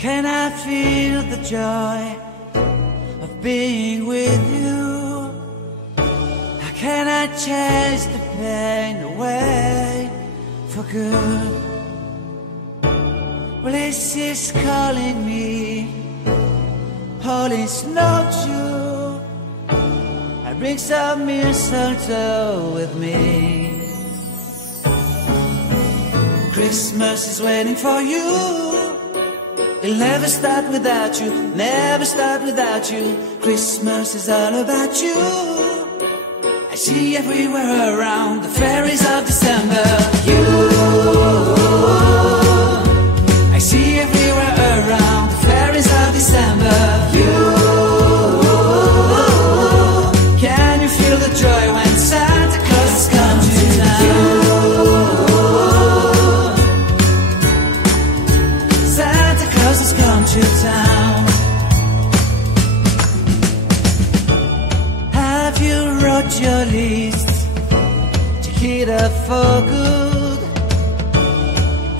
can I feel the joy of being with you? How can I chase the pain away for good? Well, this is calling me, all is not true. I bring some mistletoe with me. Christmas is waiting for you. It'll never start without you, never start without you. Christmas is all about you. I see everywhere around the fairies of December. You, I see everywhere around the fairies of December. You, can you feel the joy when Santa Claus has come to town? Santa Claus has come to town. Have you wrote your list to hit up for good?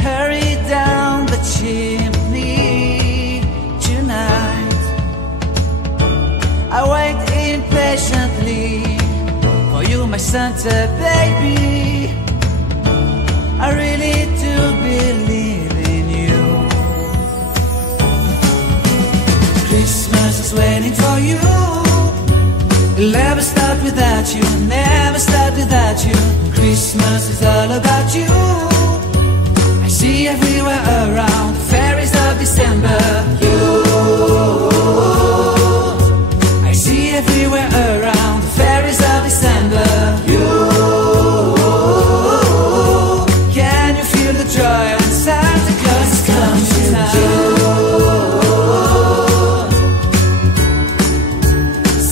Hurry down the chimney tonight. I wait impatiently for you, my Santa baby. I really do believe in you. Christmas is waiting for you. It'll never start without you, never start without you. Christmas is all about you. I see everywhere around the fairies of December. You, I see everywhere around the fairies of December. You, can you feel the joy when Santa Claus has come to town?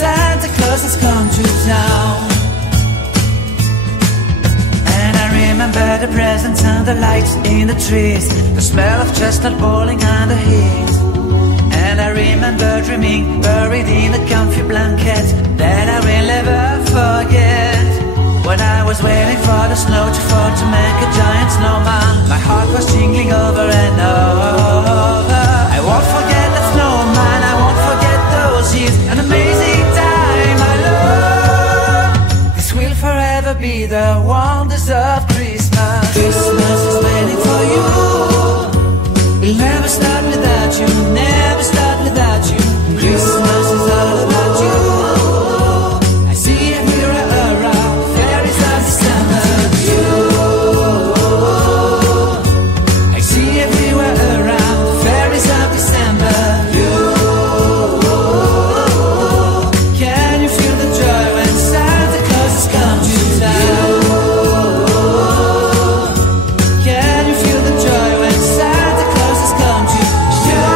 Santa Claus has come to town. And I remember the presents and the lights in the trees, the smell of chestnut boiling and the heat. And I remember dreaming, buried in a comfy blanket that I will never forget. When I was waiting for the snow to fall to make a giant snowman, my heart was jingling over and over. I won't forget that snowman, I won't forget those years, an amazing time I love. This will forever be the wonders of Christmas. Christmas is waiting for you. It'll never start without you, never start without you. Christmas is all about you. I see everywhere around the fairies of December. You, I see everywhere around the fairies of December. You, can you feel the joy when Santa Claus has come to town? Can you feel the joy when Santa Claus has come to town?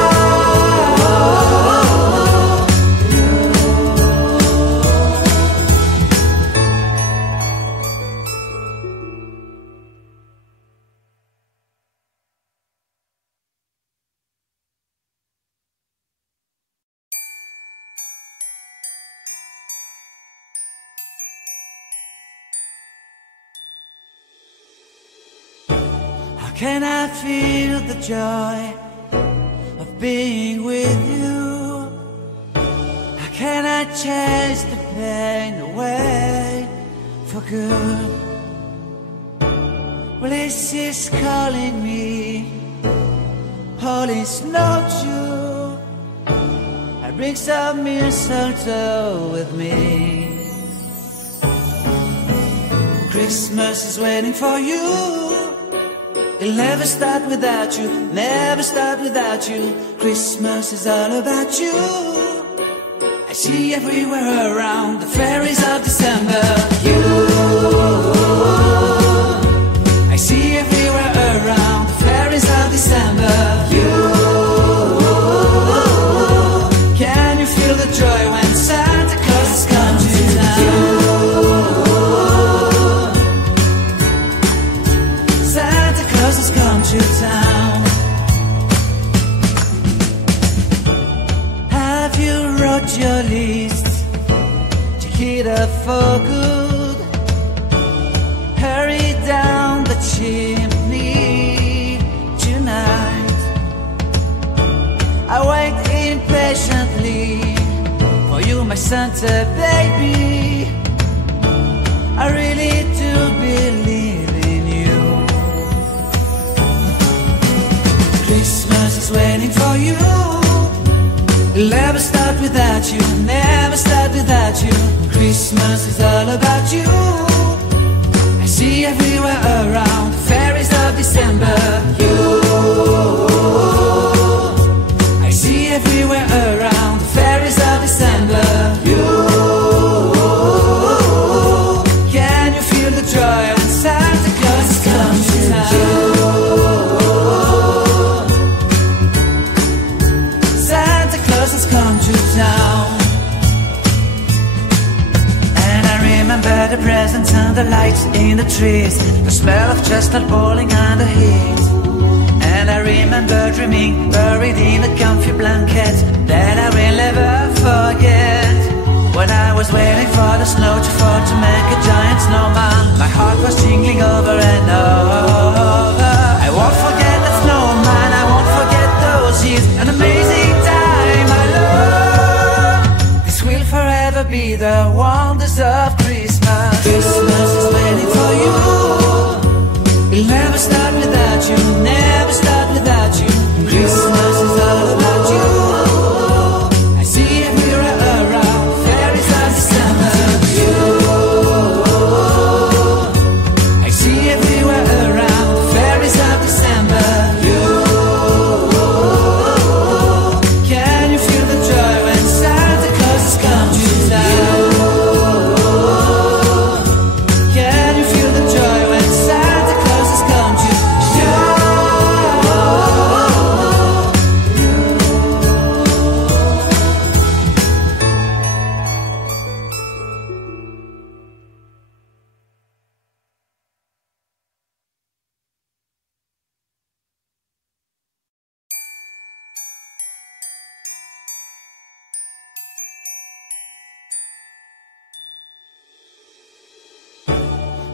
How can I feel the joy of being with you? How can I chase the pain away for good? Well, this is calling me, all is not true. I bring some mistletoe with me. Christmas is waiting for you. It'll never start without you, never start without you. Christmas is all about you. I see everywhere around the fairies of December. You, I see everywhere around the fairies of December. You, can you feel the joy when Santa Claus has come to town? Santa Claus has come to town. Have you wrote your list to hit up for good? Hurry down the chimney tonight. Santa baby, I really do believe in you. Christmas is waiting for you. It'll never start without you, never start without you. Christmas is all about you. I see everywhere around the fairies of December. You, I see everywhere around the fairies of December. You, can you feel the joy when Santa Claus comes to town? Santa Claus has come to town. And I remember the presents and the lights in the trees, the smell of chestnut boiling and the heat. And I remember dreaming, buried in a comfy blanket that I will never forget. When I was waiting for the snow to fall to make a giant snowman, my heart was jingling over and over. I won't forget that snowman, I won't forget those years. An amazing time, my love. This will forever be the wonders of Christmas. Christmas is waiting for you. It'll never start without you, never start without you. Christmas is all about you. I see everywhere around the fairies of December. You, I see everywhere around the fairies of December. You, can you feel the joy when Santa Claus has come to town? Can you feel the joy when Santa Claus has come to town?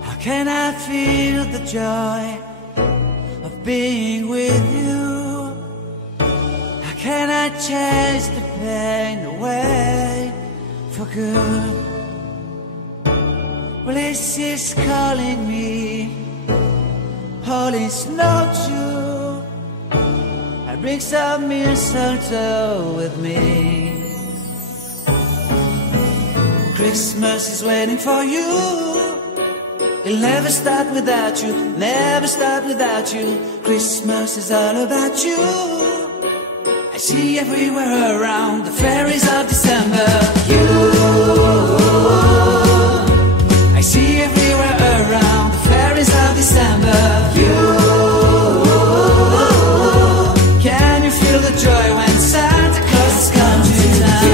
How can I feel the joy of being with you? How can I chase the pain away for good? Well, this is calling me, holy snow too. I bring some mistletoe with me. Christmas is waiting for you. It'll never start without you, never start without you. Christmas is all about you. I see everywhere around the fairies of December. You, I see everywhere around the fairies of December. You, can you feel the joy when Santa Claus has come to town?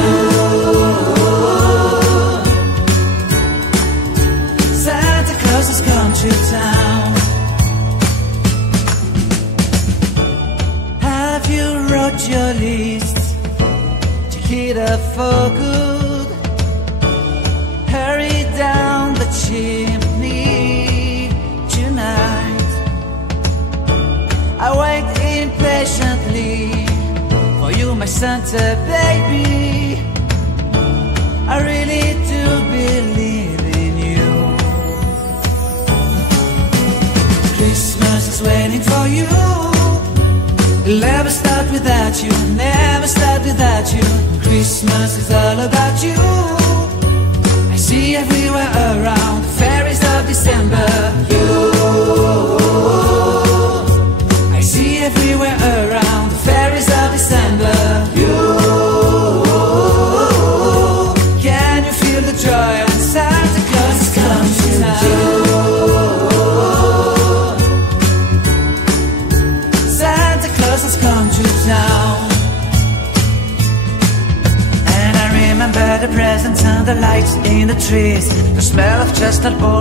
Santa Claus has come to town. Have you wrote your list to hit up for good? Hurry down the chimney tonight. I wait impatiently for you, my Santa baby. I really do believe in you. Christmas is waiting for you. It'll never start without you, never start without you. Christmas is all about you. I see everywhere around the fairies of December. You, I see everywhere around the fairies of December. You, can you feel the joy when Santa Claus has come to town? Santa Claus has come to town. And I remember the presents and the lights in the trees, the smell of chestnut board.